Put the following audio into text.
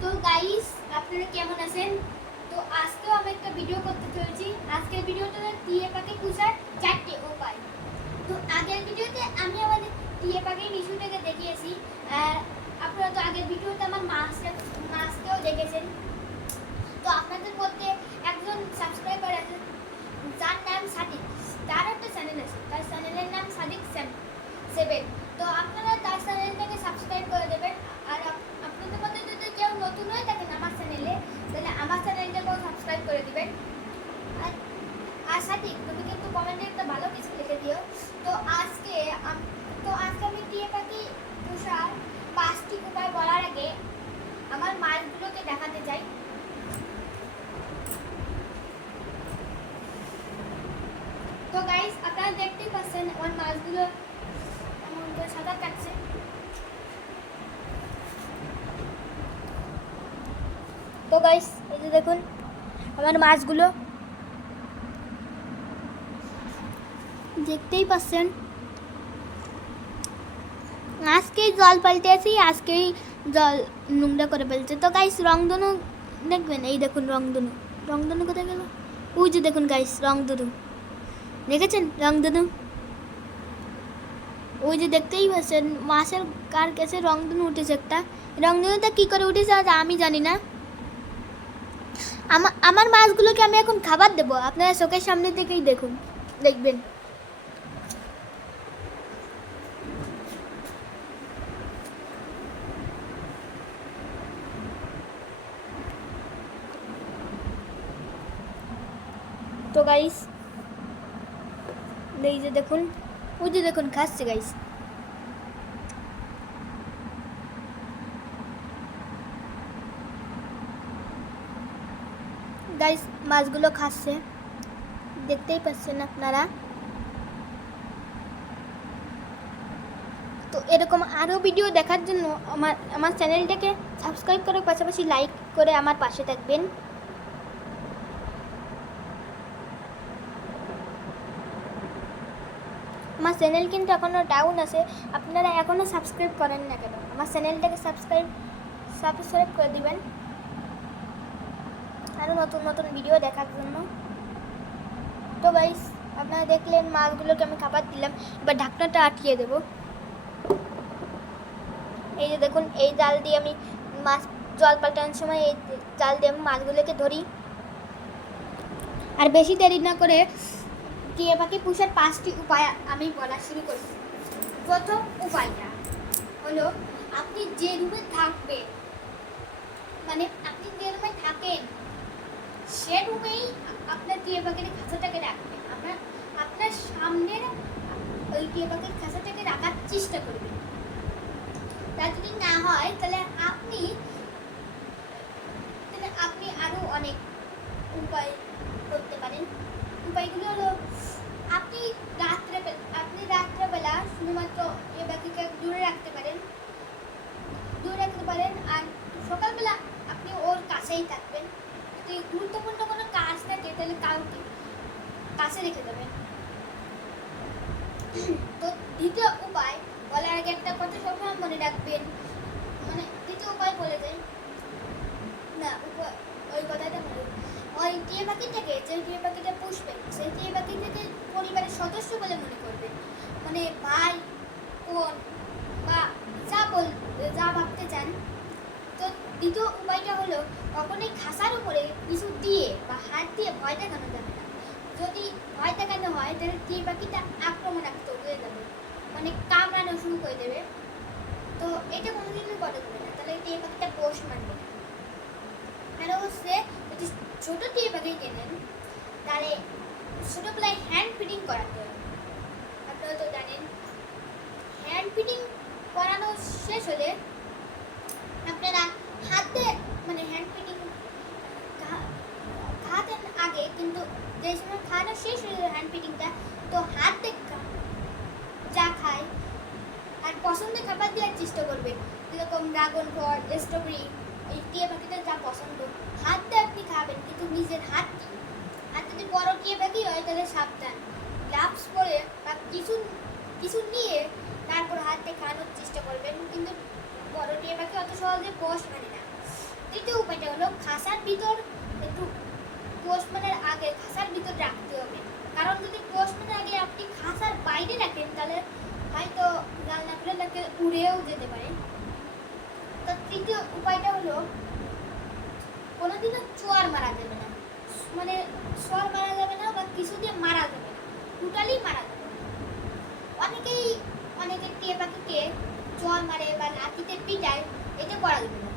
তো গাইস, আপনারা কেমন আছেন? তো আজকেও আমি একটা ভিডিও করতে চলেছি। আজকের ভিডিওটা টিয়া পাখি পুষার 4টে উপায়। তো আগের ভিডিওতে আমি আমাদের টিয়া পাখির ইস্যুটাকে দেখিয়েছি। আর আপনারা তো আগের ভিডিওতে আমার মাছকেও দেখেছেন। তো আপনাদের মধ্যে একজন সাবস্ক্রাইবার আছে যার নাম সাদিক। তার একটা চ্যানেল আছে, তার চ্যানেলের নাম সাদিক 7। তো আপনারা তার চ্যানেলটাকে সাবস্ক্রাইব করে দেবেন। আর আপনাদের মধ্যে যদি কেউ নতুন হয়ে থাকেন আমার চ্যানেলে, তাহলে আমার চ্যানেলটাকেও সাবস্ক্রাইব করে দিবেন। আর আর সাদিক, তুমি কিন্তু কমেন্টে একটা ভালো কিছু লিখে দিও। তো আজকে আমি টিয়া পাখি পোষার 5টি উপায় বলার আগে আমার মাছগুলোকে দেখাতে চাই। তো গাইস, আপনারা দেখতেই পাচ্ছেন আমার মাছগুলো এমন করে সাঁতার কাটছে। তো গাইস, এই যে দেখুন আমার মাছগুলো, দেখতেই পাচ্ছেন। আজকেই জল পাল্টেছি, আজকেই জল নোংরা করে ফেলছে। তো গাইস, রংধনু দেখবেন, এই দেখুন রংধনু কোথায় গেল? ওই যে দেখুন গাইস, রংধনু দেখেছেন? রংধনু ওই যে দেখতেই পাচ্ছেন, মাছের কার কাছে রংধনু উঠেছে একটা। রংধনুটা কী করে উঠেছে আজ আমি জানি না। আমার মাছগুলোকে আমি এখন খাবার দেবো, আপনারা চোখের সামনে থেকেই দেখবেন। তো গাইস, এই যে দেখুন, ওই যে দেখুন খাচ্ছে গাইস। গাইস, মাছগুলো খাচ্ছে, দেখতেই পাচ্ছেন আপনারা। তো এরকম আরও ভিডিও দেখার জন্য আমার চ্যানেলটাকে সাবস্ক্রাইব করার পাশাপাশি লাইক করে আমার পাশে থাকবেন। আমার চ্যানেল কিন্তু এখনও ডাউন আছে, আপনারা এখনও সাবস্ক্রাইব করেন না কেন? আমার চ্যানেলটাকে সাবস্ক্রাইব করে দিবেন আরও নতুন ভিডিও দেখার জন্য। তো গাইস, আপনারা দেখলেন মাছগুলোকে আমি খাবার দিলাম, এবার ঢাকনাটা আটকিয়ে দেবো। এই যে দেখুন, এই জাল দিয়ে আমি মাছ জল পাল্টানোর সময় এই জাল দিয়ে আমি মাছগুলোকে ধরি। আর বেশি দেরি না করে টিয়া পাখি পুষার 5টি উপায় আমি বলা শুরু করছি। প্রথম উপায়টা হলো, আপনি যে রুমে থাকবেন, মানে আপনি যে রুমে থাকেন সে রুমেই আপনার টিয়া পাখির খাঁচাটাকে রাখবেন। আপনার সামনের ওই টিয়া পাখির খাঁচাটাকে রাখার চেষ্টা করবেন। তা যদি না হয় তাহলে আপনি আরও অনেক উপায় করতে পারেন। উপায়গুলো হলো, আপনি রাত্রেবেলা শুধুমাত্র এই পাখিকে দূরে রাখতে পারেন। আর সকালবেলা আপনি ওর কাছেই থাকবেন। যদি গুরুত্বপূর্ণ কোনো কাজ থাকে তাহলে কাউকে কাছে রেখে দেবেন। তো দ্বিতীয় উপায় বলার আগে একটা কথা সবসময় মনে রাখবেন, মানে দ্বিতীয় উপায় বলে যাই না, ওই কথাটা ওই টিয়া পাখিটাকে, যে টিয়া পাখিটা পুষবেন সেই টিয়া পাখিটাকে পরিবারের সদস্য বলে মনে করবেন। মানে ভাই, বোন বা যা ভাবতে চান। তো দ্বিতীয় উপায়টা হলো, কখনোই খাঁচার উপরে কিছু দিয়ে বা হাত দিয়ে ভয় দেখানো যাবে না। যদি ভয় দেখানো হয় তাহলে টিয়া পাখিটা আক্রমণাত্মক হয়ে যাবে, মানে কামড়ানো শুরু করে দেবে। তো এটা কোনোদিনই করা যাবে না, তাহলে টিয়া পাখিটা পোষ মানবে না। আরও হচ্ছে, যদি ছোটো টিয়া পাখি কেনেন তাহলে ছোটোবেলায় হ্যান্ড ফিডিং করাতে হবে। আপনারা তো জানেন, হ্যান্ড ফিডিং করানো শেষ হলে আপনারা হাতে, মানে হ্যান্ড ফিডিং খাওয়াতেন আগে, কিন্তু যে সময় খাওয়ানো শেষ হয়ে যাবে হ্যান্ড ফিডিংটা, তো হাতে যা খায় আর পছন্দের খাবার দেওয়ার চেষ্টা করবে। যেরকম ড্রাগন ফল, স্ট্রবেরি, এই টিয়া পাখিটা যা পছন্দ হাত দিয়ে আপনি খাবেন, কিন্তু নিজের হাত দিয়ে। আর যদি বড় টিয়া পাখি হয় তাহলে সাবধান, গ্লাভস পরে বা কিছু নিয়ে তারপর হাত দিয়ে খাওয়ানোর চেষ্টা করবেন। কিন্তু বড় টিয়া পাখি অত সহজে পোষ মানে না। খাঁচার ভিতর একটু পোস্টম্যানের আগে খাঁচার ভিতর রাখতে হবে, কারণ যদি পোস্টম্যানের আগে আপনি খাঁচার বাইরে রাখেন তাহলে হয়তো জানলা খুলে তাকে উড়েও যেতে পারে। তো তৃতীয় উপায়টা হলো কোনোদিনও চোয়ার মারা যাবে না, মানে চোয়ার মারা যাবে না বা কিছু দিয়ে মারা যাবে না, টোটালি মারা যাবে না। অনেকে টিয়া পাখিকে চোয়ার মারে বা লাঠিতে পিটায়, এটা করা যাবে না।